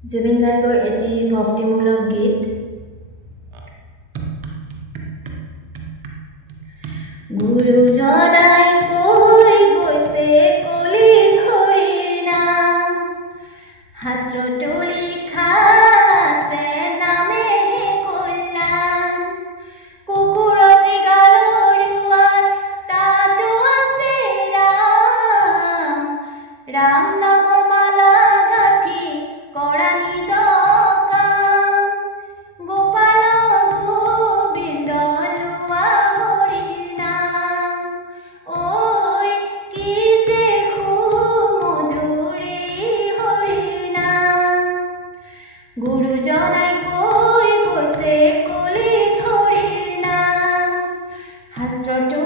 জুবিন গাৰ্গৰ এটি ভক্তিমূলক গীত। গুৰুজনাই কৈ গৈছে কলি ধৰিৰ নাম, শাস্ত্ৰতো লিখা আছে নামেহে কল্যাণ। কুকুৰ শৃগালৰ উঁৱাত তাতো আছে ৰাম, ৰাম নামৰ মালা গাঁঠি কৰা নিজ কাম। গোপাল গোবিন্দ লোৱা হৰিৰ নাম, ঐ কি যে সুমধুৰে হৰিৰ নাম। গুৰুজনাই কৈ গৈছে কলি ধৰিৰ নাম, শাস্ত্ৰতো